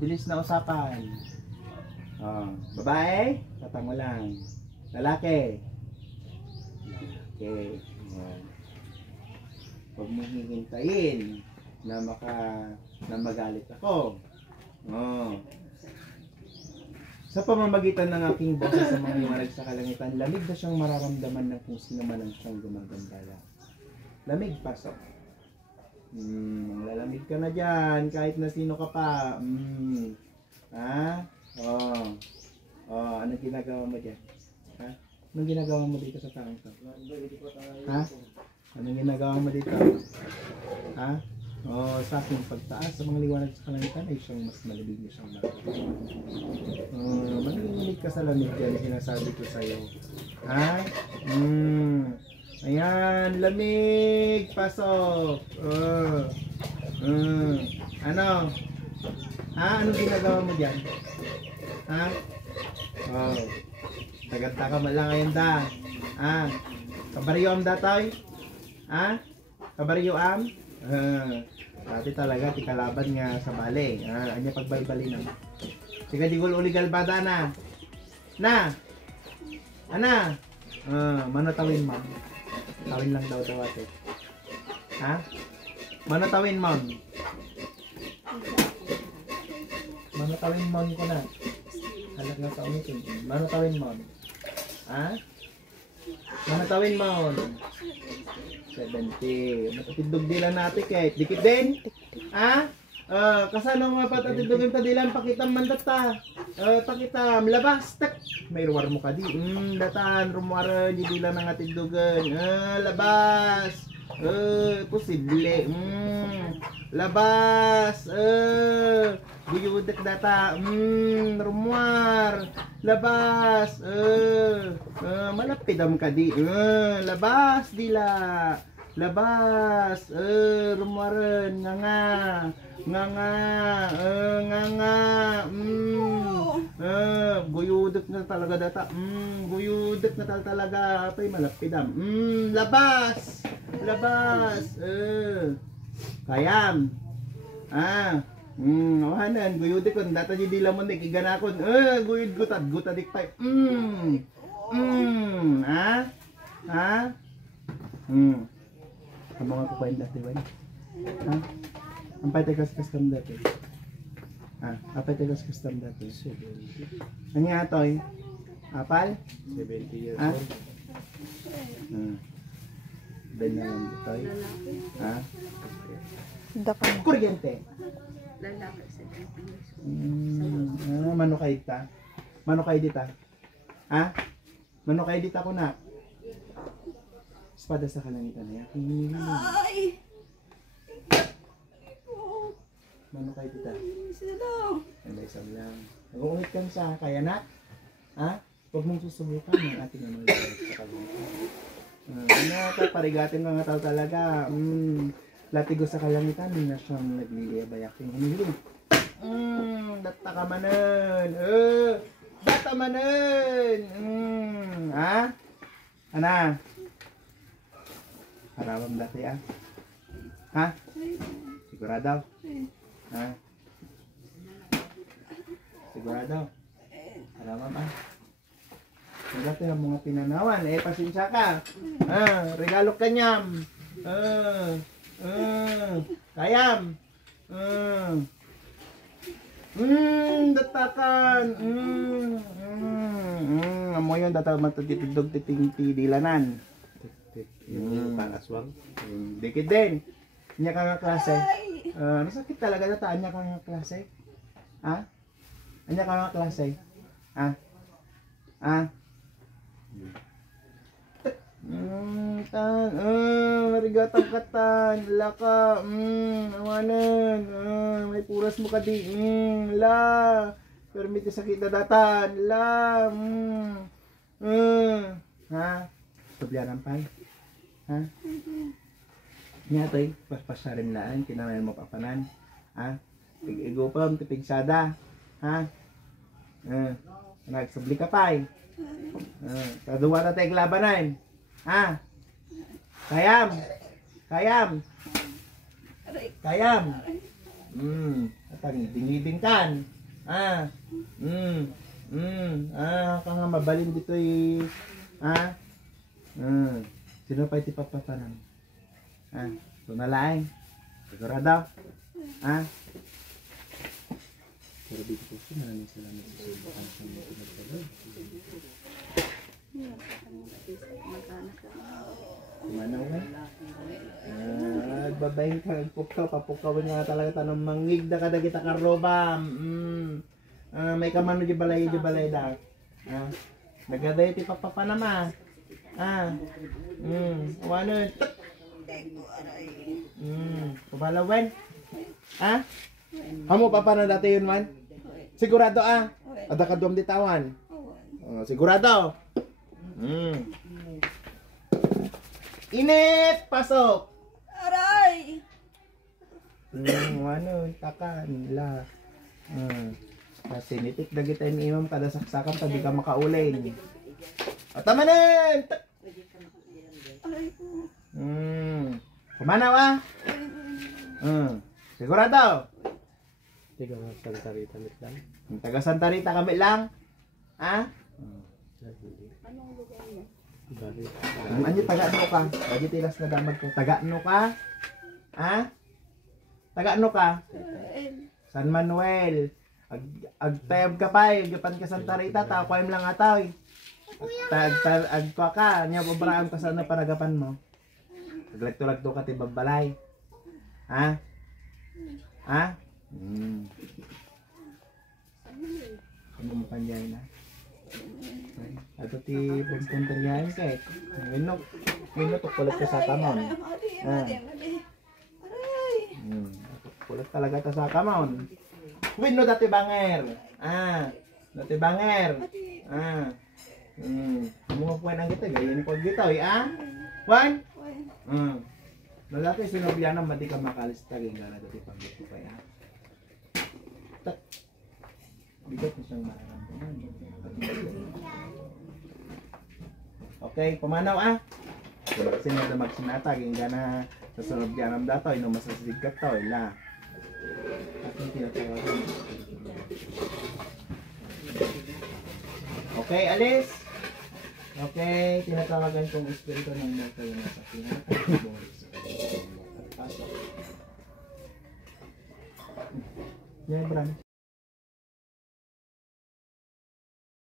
Bilis na usapan. Oh, babae, tatang mo lang. Lalaki. Lalaki. Ayan. Huwag mong hihintayin na magalit ako. Oh. Sa pamamagitan ng aking boses sa mga liwanag sa kalangitan, lamig na siyang mararamdaman ng kung sino man ang siyang gumagambala. Lamig, pasok. Lalamig ka na dyan, kahit na sino ka pa. Ha? Oh. Oh, anong ginagawa mo dyan? Ha? Anong ginagawa mo dito sa taong to? Ha? Anong ginagawa mo dito? Ha? Oh, sa aking pagtaas sa mga liwanag sa kalangitan ay siyang mas malamig na siyang makakita. Manginginig ka sa lamig yan, sinasabi ko sa'yo. Ha? Ayan, lamig! Pasok! Ano? Ha? Anong ginagawa mo dyan? Ha? Oh. Tagad-ta ka man lang ngayon da. Ha? Kabaryo am datoy? Ha? Kabaryo am? Dati talaga tikalaban nga sa bale. Anya pagbalbali na. Sige digol uligal bada na. Na. Ana. Mano tawin mo? Tawin lang daw ate. Ha? Mano tawin mo? Mano tawin mo ko na. Halak na sa umitin. Mano tawin mo? Ha? Mano tawin mo? 70. Matitindog dilan natin kahit dikit din. Ha? Kasano nga patatindogin pa dilan pakitam mandata. Pakitam labas tak. May ruwar mo ka di. Datan rumwara di dilan nga tindogan. Labas. Posible. Labas. Guyudak data. Rumwar. Labas. Malapidam ka di. Labas dila. Labas. Rumwaran. Nga. Guyudak na talaga data. Guyudak na talaga. Apay malapidam. Labas. Labas. Kayam. Wahanan, guyudik kon data di dilamon dik iganakon. Guyud gutad dik pay. Ha? Amo nga ko kwenta dati ba? Ha? Ampay tegas custom dati. Apay tegas custom dati. 70. Ano nga toy? Apal? 70 years old. Ben na lang toy. Ha? Kuryente. Lalaki sa 20 years old. Mano kay dita? Mano kay dita? Ha? Mano kay dita ko na? Espada sa kalangitan na yan. Ay! Mano kay dita? Isa lang. May isang lang. Nag-uungit ka sa kaya na? Ha? Huwag mong susubukan ng ating ano sa kalangitan. Parigatin mga tao talaga. Latigo sa kalangitan na siyang nagliliyabayak yung hinihiling. Data ka manan. Data manan. Ha? Ana? Harawam dati Ha? Sigurado? Ha? Sigurado? Harawam Dati ang mga pinanawan. Pasensya ka. Regalo kanyam. Kayam. Datakan. Amo yun data matutitidog tilanan. Pangaswang. Dikit din. Anya ka nga klase. Masakit talaga data. Anya ka nga klase. Ha? Anya ka nga klase. Ha? Marigatang katan, laka, awanan, may puras mo ka di, la, permite sakit na datan, la, ha, tubyanan pa, ha, niya to'y, paspasarin laan, kinamayan mo papanan, ha, tig-igupam, tipigsada, ha, nagsubli ka pa, kaduwa na tayo labanan, ha, kayam, At ang dingiding kan. Kang nga mabalin dito sino pa iti papapanan? Ito na laing. Sigurado? Pero dito po siya, maraming salamat sa subukan sa mga pinagpagod. Magkaanak lang. Kumanaw nga. Babayin ka, pukaw, papukawin nga talaga tanong mangig na kadagita karobam. May kamano di balay da. Nagaday ti papapanama. Ano? Kumalawan? Hamo pa na dati yun man? Sigurado Ada ka duwam ditawan? Sigurado? Init! Pasok! Aray! Ano? Takan la. Kasi nitik na kita yung imam kada saksakan tabi ka makaulin. At tamanin! Aray ko. Kumanaw Sigurado? Tiga Santa Rita lang. Taga Santa Rita kami lang? Anong lugar mo? Ano taga ano ka? Lagi tilas na damag ko. Taga ano ka? Taga ano ka? San Manuel. Agtayab ka pa gapan ka Santa Rita, takway lang ataw agpa ka, niya babaraan ka sa panagapan mo. Aglag-to ka ti babalay. Ano mo panjay na? Ato ti pagpunteriyahin ka Minok kulat ka sa kamon. Aray! Kulat talaga ta sa kamon. Wino dati banger. Dati banger. Mga puwan ang kita, ganyan ko gito, Juan? Dati sinobyan na madi ka makalista gana dati pang dito pa bigat na siyang mararamdaman. Okay, pumanaw Sino na magsinata gana sa sinobyan ng dato, ino masasigat to, ila. Ating tinatawagan. Okay, alis. Okay, tinatawagan kong espiritu ng mga yung nasa pinaka. Pasok. Yeah, Bram.